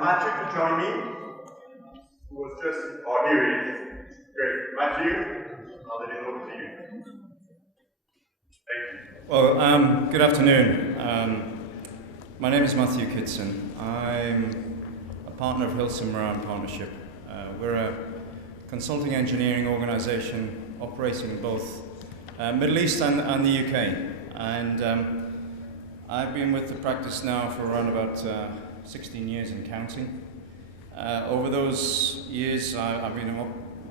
Matthew to join me, who was just, oh, here he is. Great. Matthew, I'll let it over to you. Thank you. Well, good afternoon. My name is Matthew Kitson. I'm a partner of Hilson Moran Partnership. We're a consulting engineering organisation operating in both Middle East and the UK. And I've been with the practice now for around about 16 years and counting. Over those years, I've been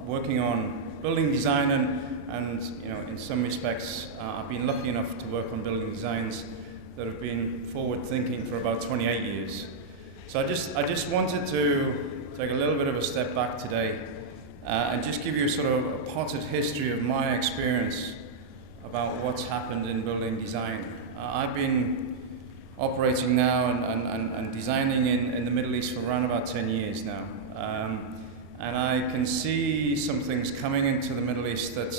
working on building design and you know, in some respects, I've been lucky enough to work on building designs that have been forward-thinking for about 28 years. So I just wanted to take a little bit of a step back today and just give you sort of a potted history of my experience about what's happened in building design. I've been operating now and designing in the Middle East for around about 10 years now. And I can see some things coming into the Middle East that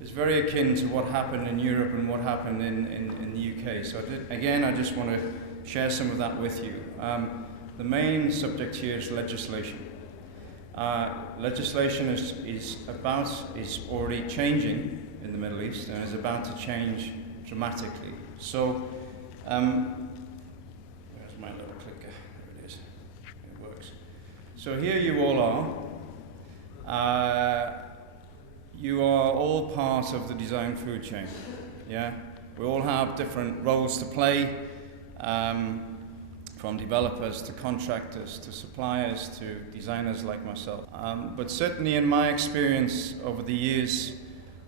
is very akin to what happened in Europe and what happened in the UK. So again, I just want to share some of that with you. The main subject here is legislation. Legislation is already changing in the Middle East and is about to change dramatically. So, where's my little clicker? There it is. It works. So here you all are. You are all part of the design food chain. Yeah, we all have different roles to play, from developers to contractors to suppliers to designers like myself. But certainly in my experience over the years,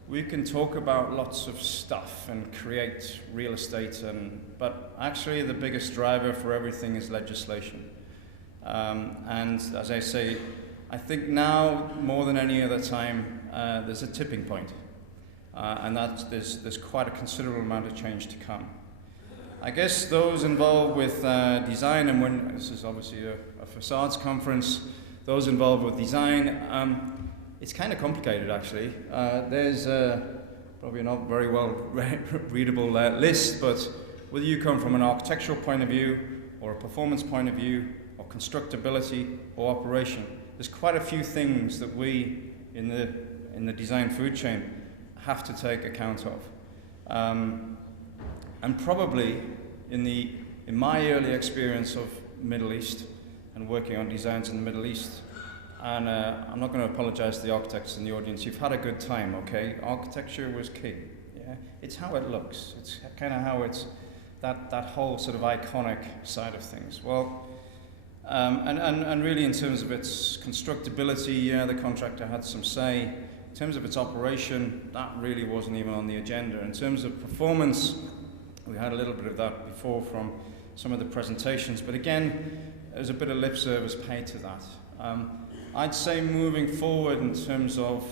we can talk about lots of stuff and create real estate, but actually the biggest driver for everything is legislation. And as I say, I think now more than any other time, there's a tipping point, and there's quite a considerable amount of change to come. I guess those involved with design, and when this is obviously a Facades conference, those involved with design, it's kind of complicated actually. There's probably not very well readable list, but whether you come from an architectural point of view, or a performance point of view, or constructability, or operation, there's quite a few things that we in the design food chain have to take account of. And probably in my early experience of Middle East and working on designs in the Middle East, and I'm not going to apologize to the architects in the audience, you've had a good time, okay? Architecture was key, yeah? It's how it looks, it's kind of how it's, that whole sort of iconic side of things. Well, and really in terms of its constructability, yeah, the contractor had some say. In terms of its operation, that really wasn't even on the agenda. In terms of performance, we had a little bit of that before from some of the presentations, but again, there's a bit of lip service paid to that. I'd say moving forward in terms of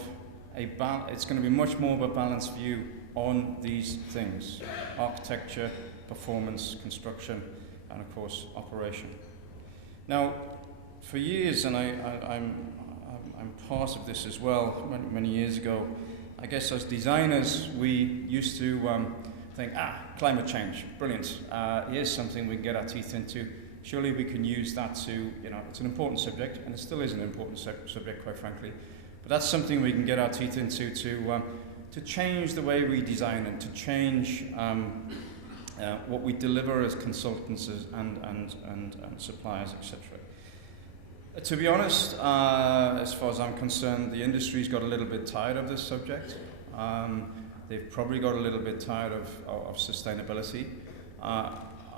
it's going to be much more of a balanced view on these things: architecture, performance, construction, and of course, operation. Now, for years, and I'm part of this as well, many years ago, I guess as designers, we used to think, climate change, brilliant. Here's something we can get our teeth into. Surely we can use that to, you know, it's an important subject, and it still is an important subject, quite frankly. But that's something we can get our teeth into to change the way we design and to change what we deliver as consultants and suppliers, etc. To be honest, as far as I'm concerned, the industry's got a little bit tired of this subject. They've probably got a little bit tired of sustainability.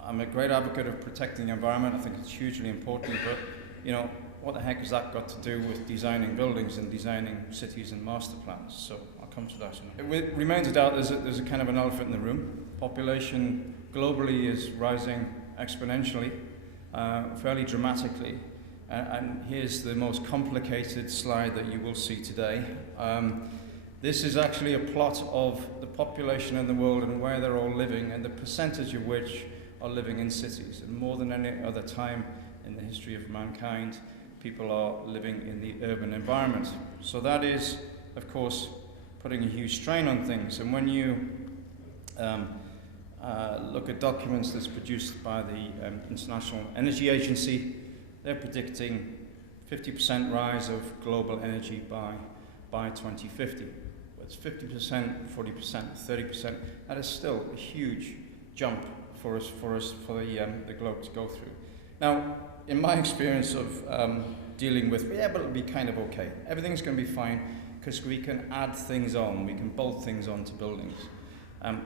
I'm a great advocate of protecting the environment. I think it's hugely important, but you know, what the heck has that got to do with designing buildings and designing cities and master plans? So I'll come to that. It remains a doubt. There's a kind of an elephant in the room. Population globally is rising exponentially, fairly dramatically. And here's the most complicated slide that you will see today. This is actually a plot of the population in the world and where they're all living, and the percentage of which are living in cities. And more than any other time in the history of mankind, people are living in the urban environment. So that is, of course, putting a huge strain on things. And when you look at documents that's produced by the International Energy Agency, They're predicting 50% rise of global energy by 2050. It's 50%, 40%, 30%. That is still a huge jump for the globe to go through. Now, in my experience of dealing with, yeah, but it'll be kind of okay. Everything's going to be fine because we can add things on. We can bolt things onto buildings.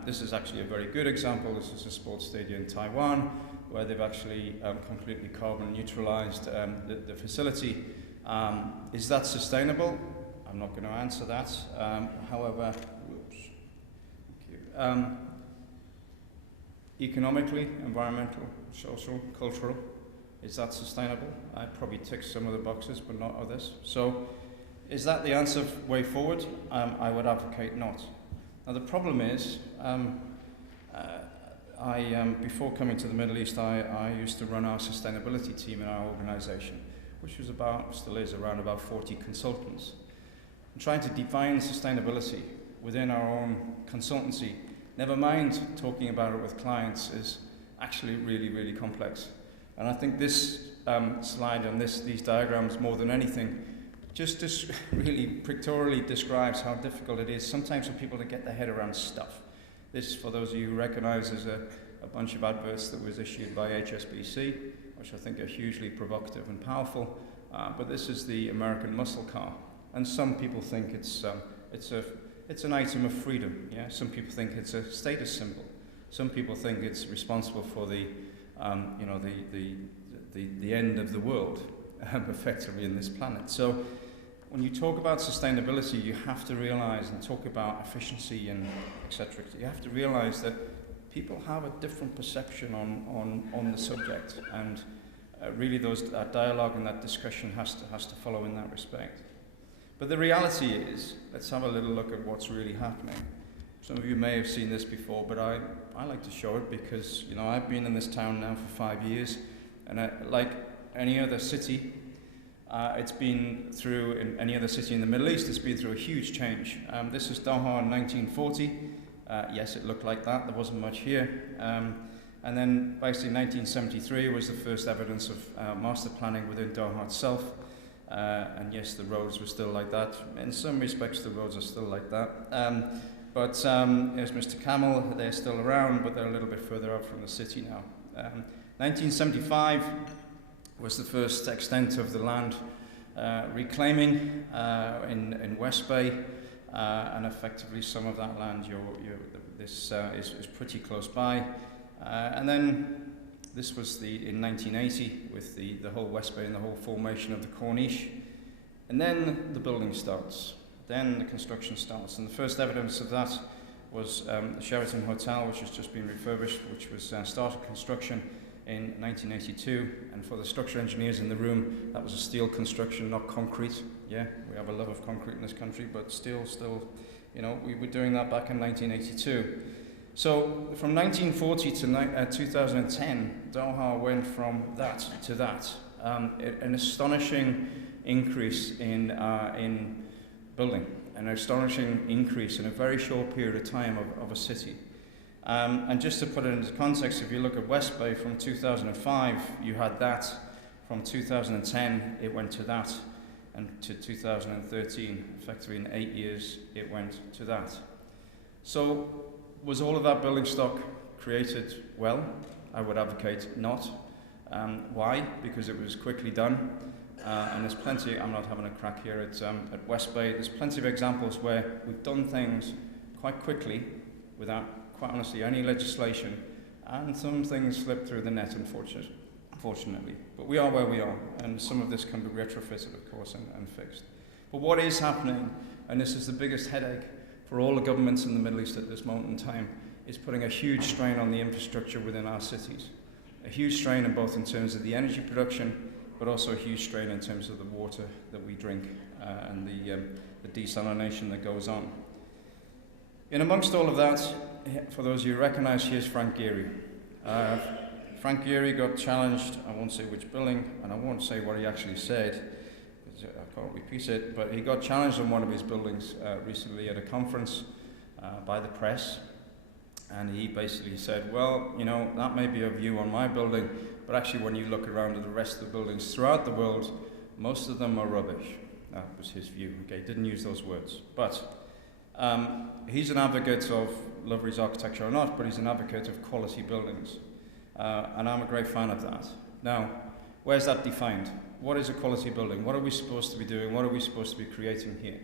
This is actually a very good example. This is a sports stadium in Taiwan where they've actually completely carbon neutralized the facility. Is that sustainable? I'm not going to answer that. However, economically, environmental, social, cultural, is that sustainable? I probably tick some of the boxes, but not others. So, is that the answer way forward? I would advocate not. Now, the problem is, before coming to the Middle East, I used to run our sustainability team in our organization, which was still is around about 40 consultants. And trying to define sustainability within our own consultancy, never mind talking about it with clients, is actually really, really complex. And I think this slide and these diagrams, more than anything, just really pictorially describes how difficult it is sometimes for people to get their head around stuff. This, for those of you who recognize, is a bunch of adverts that was issued by HSBC, which I think are hugely provocative and powerful. But this is the American muscle car, and some people think it's an item of freedom. Yeah, some people think it's a status symbol. Some people think it's responsible for the end of the world, effectively, in this planet. So, when you talk about sustainability, you have to realize and talk about efficiency and etc. You have to realize that people have a different perception on the subject, and really that dialogue and that discussion has to follow in that respect. But the reality is, let's have a little look at what's really happening. Some of you may have seen this before, but I like to show it because I've been in this town now for 5 years, and like any other city, it's been through, in any other city in the Middle East, it's been through a huge change. This is Doha in 1940. Yes, it looked like that. There wasn't much here. And then basically 1973 was the first evidence of master planning within Doha itself. And yes, the roads were still like that. In some respects, the roads are still like that. But here's Mr. Camel. They're still around, but they're a little bit further out from the city now. 1975 was the first extent of the land reclaiming in West Bay, and effectively some of that land is pretty close by. And then this was in 1980 with the whole West Bay and the whole formation of the Corniche. And then the building starts. Then the construction starts. And the first evidence of that was the Sheraton Hotel, which has just been refurbished, which was started construction in 1982, and for the structural engineers in the room, that was a steel construction, not concrete. Yeah, we have a love of concrete in this country, but still, we were doing that back in 1982. So from 1940 to 2010, Doha went from that to that. An astonishing increase in building, an astonishing increase in a very short period of time of a city. And just to put it into context, if you look at West Bay from 2005, you had that. From 2010, it went to that. And to 2013, effectively in 8 years, it went to that. So, was all of that building stock created well? I would advocate not. Why? Because it was quickly done. And there's plenty, I'm not having a crack here at West Bay, there's plenty of examples where we've done things quite quickly without, quite honestly, any legislation, and some things slip through the net, unfortunately. But we are where we are, and some of this can be retrofitted, of course, and fixed. But what is happening, and this is the biggest headache for all the governments in the Middle East at this moment in time, is putting a huge strain on the infrastructure within our cities. A huge strain in terms of the energy production, but also a huge strain in terms of the water that we drink and the desalination that goes on. In amongst all of that, for those of you who recognize, here's Frank Gehry. Frank Gehry got challenged, I won't say which building, and I won't say what he actually said, because I can't repeat it, but he got challenged on one of his buildings recently at a conference by the press, and he basically said, well, that may be a view on my building, but actually when you look around at the rest of the buildings throughout the world, most of them are rubbish. That was his view. Okay, didn't use those words. But he's an advocate of Lovery's architecture or not, but he's an advocate of quality buildings. And I'm a great fan of that. Now, where's that defined? What is a quality building? What are we supposed to be doing? What are we supposed to be creating here?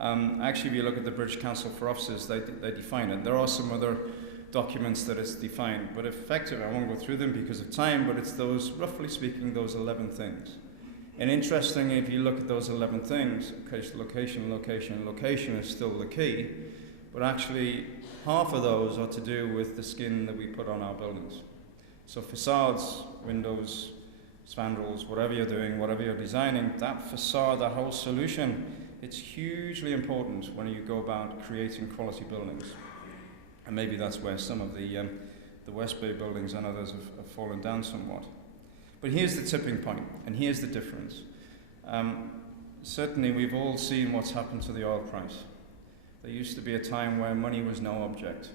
Actually, if you look at the British Council for Offices, they define it. There are some other documents that it's defined, but effectively, I won't go through them because of time, but it's those, roughly speaking, those 11 things. And interestingly, if you look at those 11 things, okay, location, location, location is still the key, but actually half of those are to do with the skin that we put on our buildings. So facades, windows, spandrels, whatever you're doing, whatever you're designing, that facade, that whole solution, it's hugely important when you go about creating quality buildings. And maybe that's where some of the West Bay buildings and others have fallen down somewhat. But here's the tipping point, and here's the difference. Certainly we've all seen what's happened to the oil price. There used to be a time where money was no object.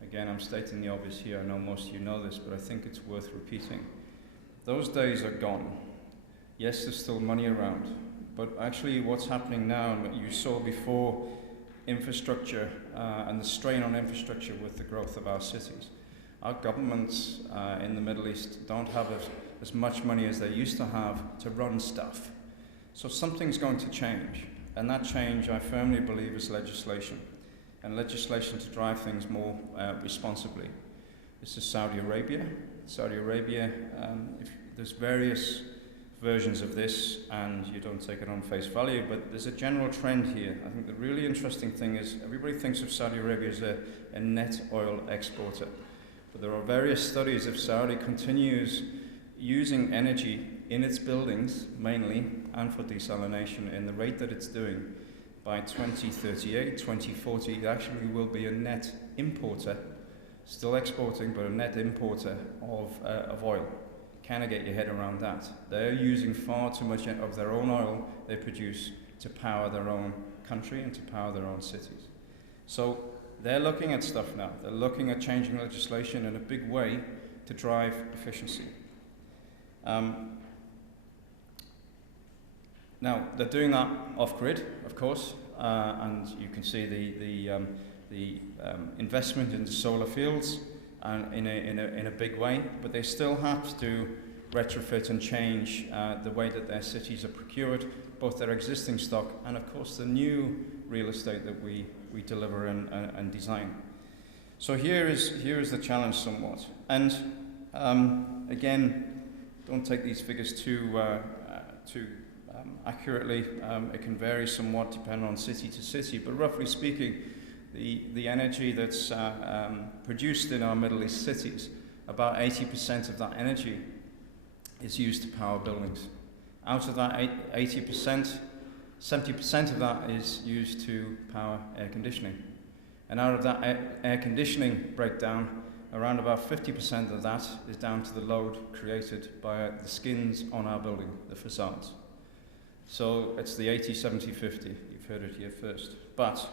Again, I'm stating the obvious here. I know most of you know this, but I think it's worth repeating. Those days are gone. Yes, there's still money around, but actually what's happening now, and what you saw before, infrastructure and the strain on infrastructure with the growth of our cities. Our governments in the Middle East don't have as much money as they used to have to run stuff. So something's going to change, and that change, I firmly believe, is legislation, and legislation to drive things more responsibly. This is Saudi Arabia. Saudi Arabia, there's various versions of this, and you don't take it on face value, but there's a general trend here. I think the really interesting thing is everybody thinks of Saudi Arabia as a net oil exporter. But there are various studies. If Saudi continues using energy in its buildings, mainly, and for desalination, in the rate that it's doing, by 2038, 2040, it actually will be a net importer, still exporting, but a net importer of oil. Can I get your head around that? They're using far too much of their own oil they produce to power their own country and to power their own cities. So they're looking at stuff now. They're looking at changing legislation in a big way to drive efficiency. Now, they're doing that off-grid, of course, and you can see the investment in solar fields in a big way, but they still have to retrofit and change the way that their cities are procured, both their existing stock and, of course, the new real estate that we deliver and design. So here is the challenge somewhat. And again, don't take these figures too accurately. It can vary somewhat depending on city to city, but roughly speaking, the energy that's produced in our Middle East cities, about 80% of that energy is used to power buildings. Out of that 80%, 70% of that is used to power air conditioning. And out of that air conditioning breakdown, around about 50% of that is down to the load created by the skins on our building, the facades. So it's the 80, 70, 50. You've heard it here first. But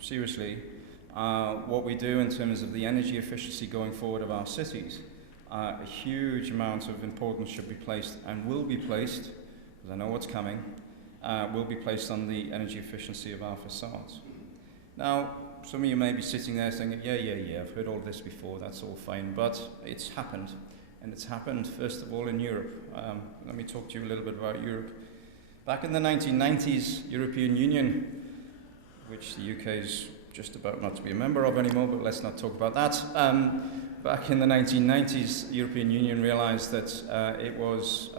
seriously, what we do in terms of the energy efficiency going forward of our cities, a huge amount of importance should be placed and will be placed, because I know what's coming, will be placed on the energy efficiency of our facades. Now, some of you may be sitting there saying, yeah, I've heard all this before, that's all fine, but it's happened. And it's happened, first of all, in Europe. Let me talk to you a little bit about Europe. Back in the 1990s, European Union, which the UK is just about not to be a member of anymore, but let's not talk about that. Back in the 1990s, the European Union realized that it was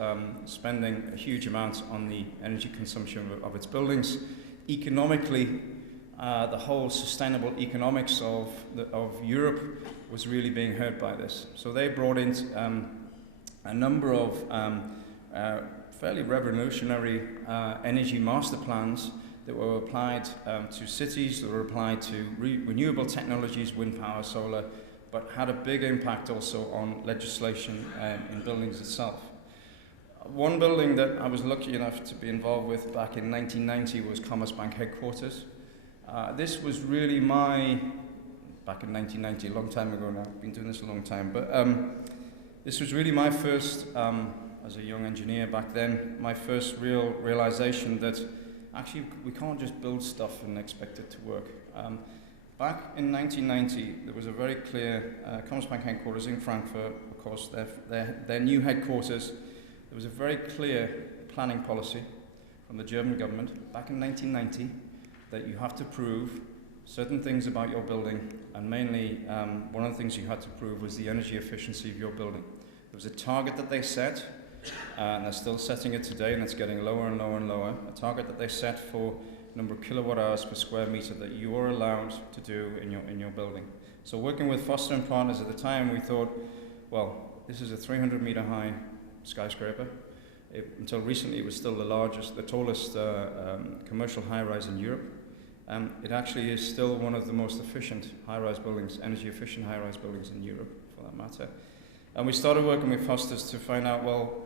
spending a huge amount on the energy consumption of its buildings. Economically, the whole sustainable economics of Europe was really being hurt by this. So they brought in a number of fairly revolutionary energy master plans that were applied to cities, that were applied to renewable technologies, wind power, solar, but had a big impact also on legislation in buildings itself. One building that I was lucky enough to be involved with back in 1990 was Commerzbank headquarters. This was really back in 1990, a long time ago now, I've been doing this a long time, but This was really my first, as a young engineer back then, my first realization that actually we can't just build stuff and expect it to work. Back in 1990, there was a very clear Commerzbank headquarters in Frankfurt, of course, their new headquarters. There was a very clear planning policy from the German government back in 1990 that you have to prove certain things about your building, and mainly one of the things you had to prove was the energy efficiency of your building. There was a target that they set, and they're still setting it today, and it's getting lower and lower and lower, a target that they set for number of kilowatt hours per square meter that you are allowed to do in your building. So working with Foster and Partners at the time, we thought, well, this is a 300-meter high skyscraper. Until recently, it was still the tallest commercial high-rise in Europe. It actually is still one of the most efficient high-rise buildings, energy-efficient high-rise buildings in Europe, for that matter. And we started working with Foster's to find out, well,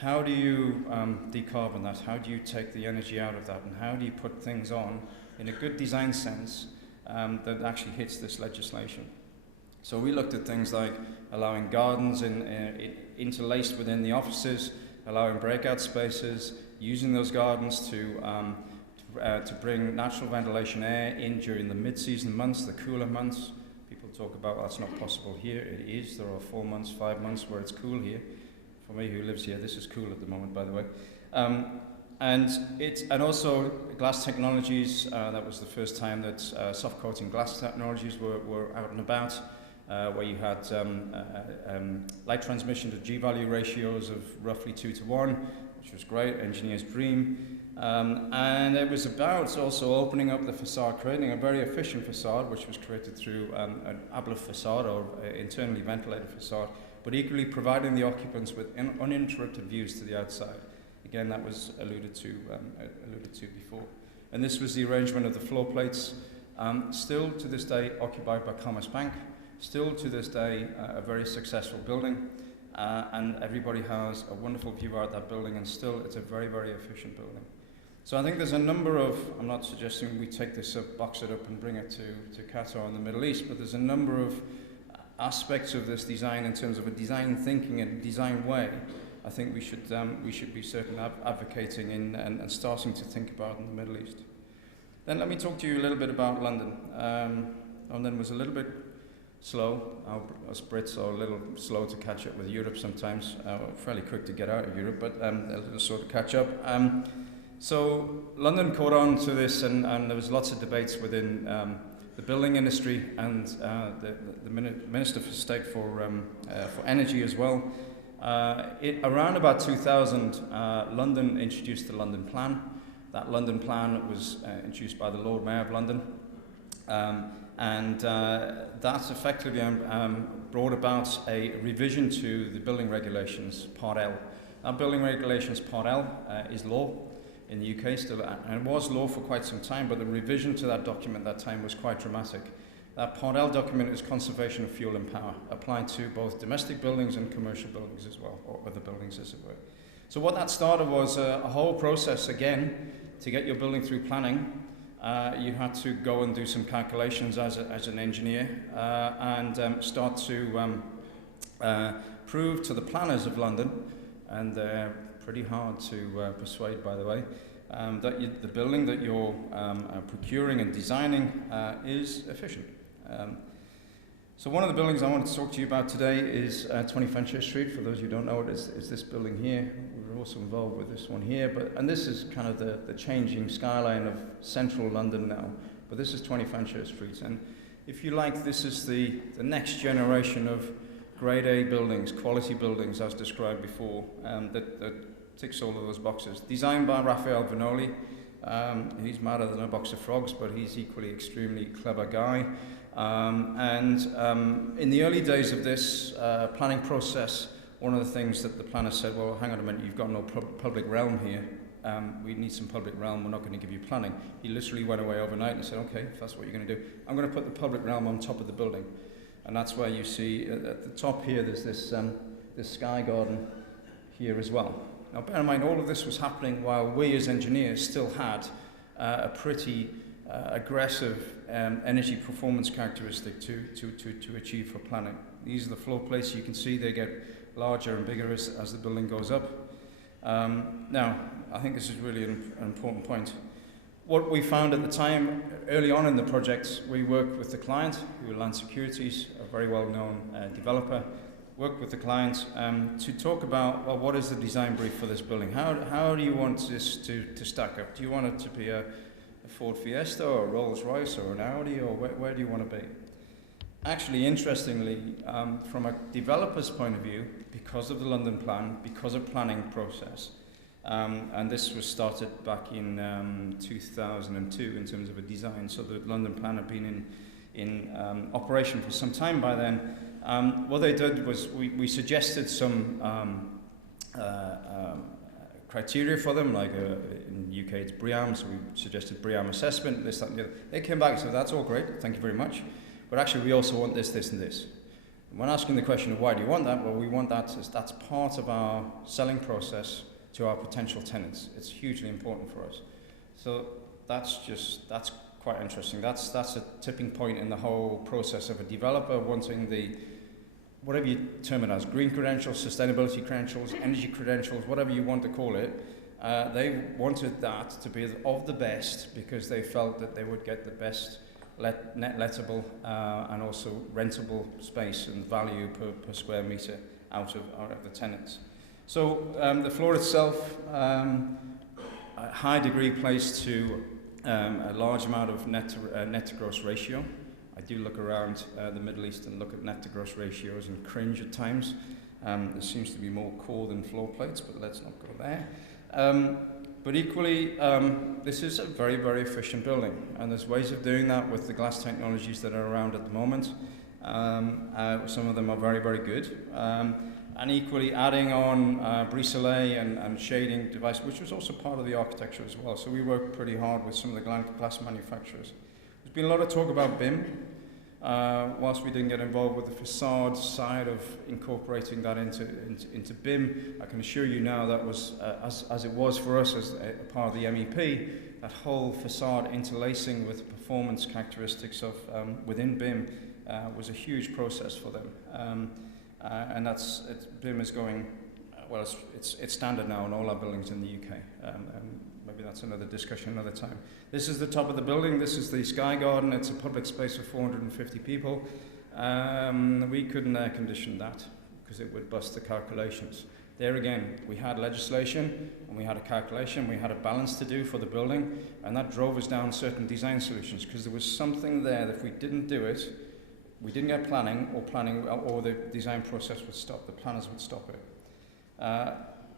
how do you decarbon that? How do you take the energy out of that? And how do you put things on in a good design sense that actually hits this legislation? So we looked at things like allowing gardens interlaced within the offices, allowing breakout spaces, using those gardens to bring natural ventilation air in during the mid-season months, the cooler months. People talk about, well, that's not possible here. It is. There are 4 months, 5 months where it's cool here. For me, who lives here, this is cool at the moment, by the way. And also glass technologies. That was the first time that soft coating glass technologies were out and about, where you had light transmission to G-value ratios of roughly 2 to 1, which was great, engineer's dream. And it was about also opening up the facade, creating a very efficient facade, which was created through an ABLA facade, or internally ventilated facade, but equally providing the occupants with uninterrupted views to the outside. Again, that was alluded to before. And this was the arrangement of the floor plates, still to this day occupied by Commerzbank, still to this day a very successful building, and everybody has a wonderful view out that building, and still it's a very, very efficient building. So I think there's a number of, I'm not suggesting we take this up, box it up and bring it to Qatar in the Middle East, but there's a number of aspects of this design in terms of a design thinking and design way. I think we should be certainly advocating in and starting to think about in the Middle East. Then let me talk to you a little bit about London. London was a little bit slow. Us Brits are a little slow to catch up with Europe sometimes. We're fairly quick to get out of Europe, but a little slow to catch up. So London caught on to this, and there was lots of debates within the building industry and the Minister for State for Energy as well. Around about 2000, London introduced the London Plan. That London Plan was introduced by the Lord Mayor of London, and that effectively brought about a revision to the building regulations, Part L. Now, building regulations Part L is law in the UK still, and it was law for quite some time, but the revision to that document at that time was quite dramatic. That Part L document is conservation of fuel and power, applied to both domestic buildings and commercial buildings as well, or other buildings as it were. So what that started was a whole process again to get your building through planning. You had to go and do some calculations as an engineer and start to prove to the planners of London, and they're pretty hard to persuade, by the way, that the building that you're procuring and designing is efficient. So one of the buildings I want to talk to you about today is 20 Fenchurch Street. For those who don't know it, is this building here. We're also involved with this one here, and this is kind of the changing skyline of central London now. But this is 20 Fenchurch Street, and if you like, this is the next generation of Grade A buildings, quality buildings, as described before, that ticks all of those boxes. Designed by Raphael Vanoli. He's madder than a box of frogs, but he's equally extremely clever guy. In the early days of this planning process, one of the things that the planner said, well, hang on a minute, you've got no public realm here. We need some public realm, we're not going to give you planning. He literally went away overnight and said, okay, if that's what you're going to do, I'm going to put the public realm on top of the building. And that's where you see, at the top here, there's this sky garden here as well. Now, bear in mind, all of this was happening while we as engineers still had a pretty aggressive energy performance characteristic to achieve for planning. These are the floor plates. You can see they get larger and bigger as the building goes up. Now, I think this is really an important point. What we found at the time, early on in the project, we worked with the client, who Land Securities, a very well-known developer, worked with the client to talk about, well, what is the design brief for this building? How do you want this to stack up? Do you want it to be a Ford Fiesta or a Rolls Royce or an Audi, or where do you want to be? Actually, interestingly, from a developer's point of view, because of the London plan, because of planning process, and this was started back in 2002 in terms of a design, so the London plan had been in operation for some time by then. What they did was we suggested some criteria for them, like in the UK it's BREEAM, so we suggested BREEAM assessment, this, that and the other. They came back and said, that's all great, thank you very much. But actually, we also want this, this, and this. When asking the question of why do you want that, well, we want that as that's part of our selling process to our potential tenants. It's hugely important for us. So that's quite interesting. That's a tipping point in the whole process of a developer wanting the, whatever you term it as, green credentials, sustainability credentials, energy credentials, whatever you want to call it. They wanted that to be of the best because they felt that they would get the best net lettable and also rentable space and value per square metre out of the tenants. So the floor itself, a high degree placed to a large amount of net to gross ratio. I do look around the Middle East and look at net to gross ratios and cringe at times. There seems to be more core than floor plates, but let's not go there. But equally, this is a very, very efficient building, and there's ways of doing that with the glass technologies that are around at the moment. Some of them are very, very good. And equally, adding on brise-soleil and shading device, which was also part of the architecture as well. So we worked pretty hard with some of the glass manufacturers. There's been a lot of talk about BIM. Whilst we didn't get involved with the facade side of incorporating that into BIM, I can assure you now that was, as it was for us as a part of the MEP, that whole facade interlacing with performance characteristics of within BIM was a huge process for them. And BIM is going, well, it's standard now in all our buildings in the UK. And maybe that's another discussion another time. This is the top of the building. This is the Sky Garden. It's a public space of 450 people. We couldn't air condition that because it would bust the calculations. There again, we had legislation and we had a calculation. We had a balance to do for the building, and that drove us down certain design solutions because there was something there that if we didn't do it, we didn't get planning, or the design process would stop. The planners would stop it.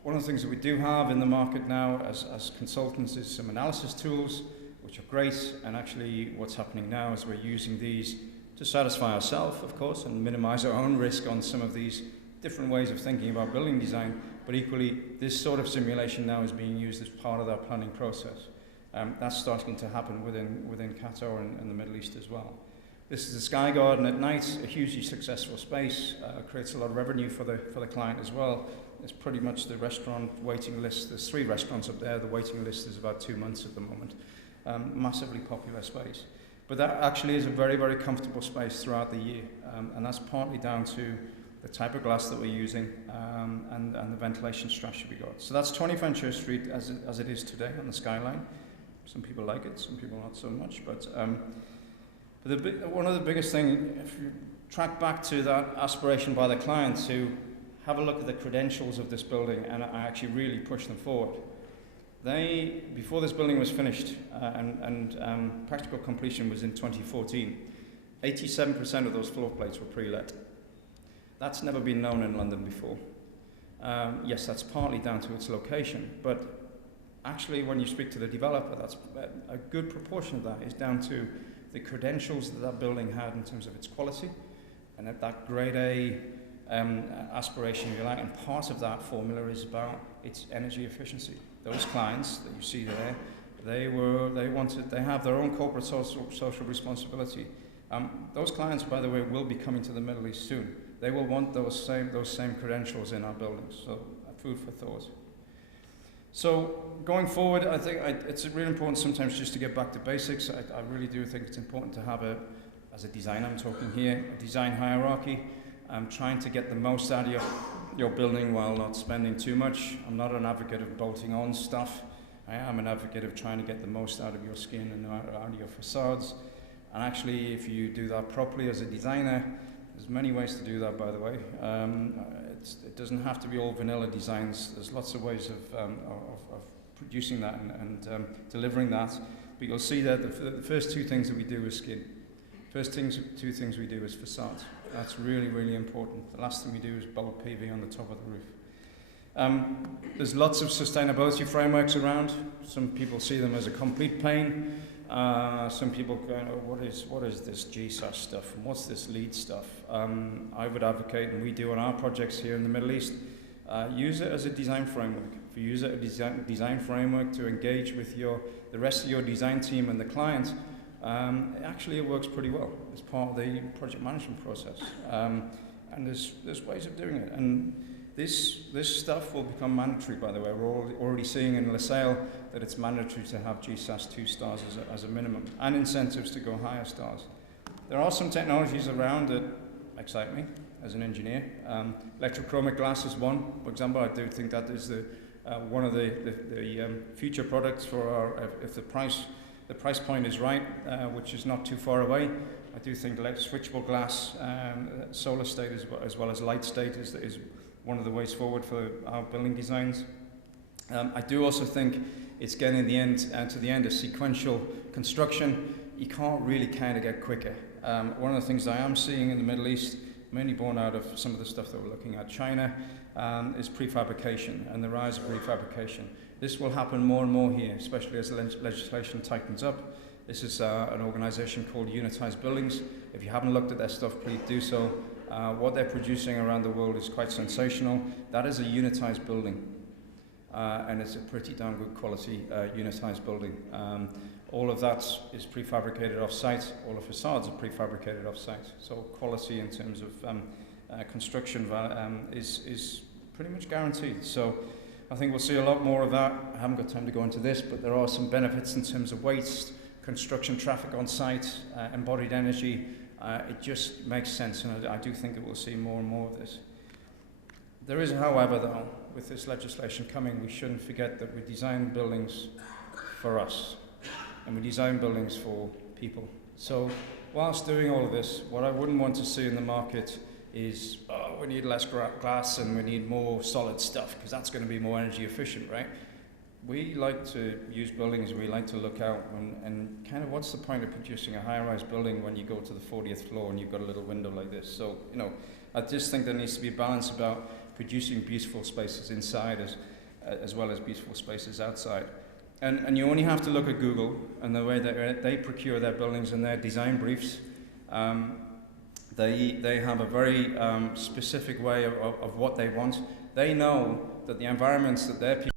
One of the things that we do have in the market now as consultants is some analysis tools, which are great, and actually what's happening now is we're using these to satisfy ourselves, of course, and minimize our own risk on some of these different ways of thinking about building design, but equally this sort of simulation now is being used as part of our planning process. That's starting to happen within Qatar and the Middle East as well. This is the Sky Garden at night, a hugely successful space, creates a lot of revenue for the client as well. It's pretty much the restaurant waiting list. There's 3 restaurants up there. The waiting list is about 2 months at the moment. Massively popular space. But that actually is a very, very comfortable space throughout the year. And that's partly down to the type of glass that we're using and the ventilation strategy we got. So that's 20 Fenchurch Street as it is today on the skyline. Some people like it, some people not so much. But one of the biggest things, if you track back to that aspiration by the client to have a look at the credentials of this building, and I actually really push them forward. Before this building was finished, and practical completion was in 2014, 87% of those floor plates were pre-let. That's never been known in London before. Yes, that's partly down to its location, but actually when you speak to the developer, that's a good proportion of that is down to the credentials that building had in terms of its quality, and that grade A aspiration, if you like, and part of that formula is about its energy efficiency. Those clients that you see there, they have their own corporate social responsibility. Those clients, by the way, will be coming to the Middle East soon. They will want those same credentials in our buildings. So, food for thought. So, going forward, I think it's really important sometimes just to get back to basics. I really do think it's important to have as a designer, I'm talking here, a design hierarchy. Trying to get the most out of your building while not spending too much. I'm not an advocate of bolting on stuff. I am an advocate of trying to get the most out of your skin and out of your facades. And actually, if you do that properly as a designer, there's many ways to do that, by the way. It doesn't have to be all vanilla designs. There's lots of ways of producing that and delivering that. But you'll see that the first two things that we do is skin. Two things we do is facades. That's really, really important. The last thing we do is bolt PV on the top of the roof. There's lots of sustainability frameworks around. Some people see them as a complete pain. Some people go, oh, what is this GSAS stuff and what's this LEED stuff? I would advocate, and we do on our projects here in the Middle East, use it as a design framework. If you use it as a design framework to engage with the rest of your design team and the client, actually it works pretty well. It's part of the project management process. And there's ways of doing it. And this stuff will become mandatory, by the way. We're already seeing in LaSalle that it's mandatory to have GSAS 2 stars as a minimum, and incentives to go higher stars. There are some technologies around that excite me as an engineer. Electrochromic glass is one, for example. I do think that is one of the future products for our, if the price point is right, which is not too far away. I do think switchable glass, solar state as well as light state is one of the ways forward for our building designs. I do also think it's getting to the end of sequential construction. You can't really kind of get quicker. One of the things I am seeing in the Middle East, mainly born out of some of the stuff that we're looking at China, is prefabrication and the rise of prefabrication. This will happen more and more here, especially as legislation tightens up. This is an organization called Unitized Buildings. If you haven't looked at their stuff, please do so. What they're producing around the world is quite sensational. That is a unitized building, and it's a pretty darn good quality unitized building. All of that is prefabricated off-site. All the facades are prefabricated off-site. So quality in terms of construction is pretty much guaranteed. So I think we'll see a lot more of that. I haven't got time to go into this, but there are some benefits in terms of waste, construction traffic on site, embodied energy. It just makes sense, and I do think that we'll see more and more of this. There is, however, though, with this legislation coming, we shouldn't forget that we design buildings for us, and we design buildings for people. So whilst doing all of this, what I wouldn't want to see in the market is, oh, we need less glass and we need more solid stuff, because that's going to be more energy efficient, right? We like to use buildings, we like to look out and kind of what's the point of producing a high-rise building when you go to the 40th floor and you've got a little window like this? So, I just think there needs to be a balance about producing beautiful spaces inside as well as beautiful spaces outside. And you only have to look at Google and the way that they procure their buildings and their design briefs. They have a very specific way of what they want. They know that the environments that their people